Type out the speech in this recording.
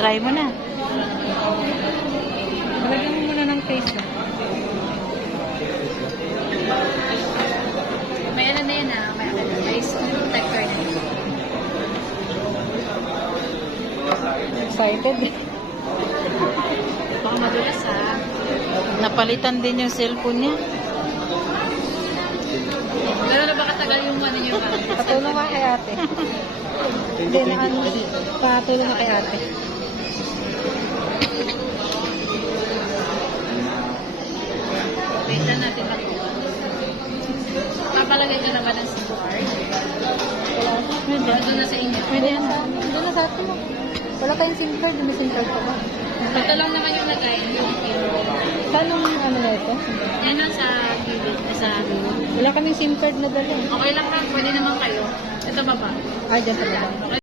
Try mo na. Lagyan mo muna ng face. May ano na yan may screen protector na. Excited. Baka madulas Napalitan din yung cellphone niya. Pero na ba katagal yung ano yung Patulong ka kay ate. Hindi na ano. Patulong ka kay ate. Wait na natin makuha. Papalagay ka na ba ng SIM card? Pwede. Doon na sa inyo. Pwede yan. Doon na sa atin mo. Wala tayong SIM card. May SIM card pa ba? Ito lang naman yung lagay. Yung Saan yung ano na ito? yan lang sa gilid. Wala kaming SIM card na dala. Okay lang na. Pwede naman kayo. Ito baba. Ay, dyan sa baba.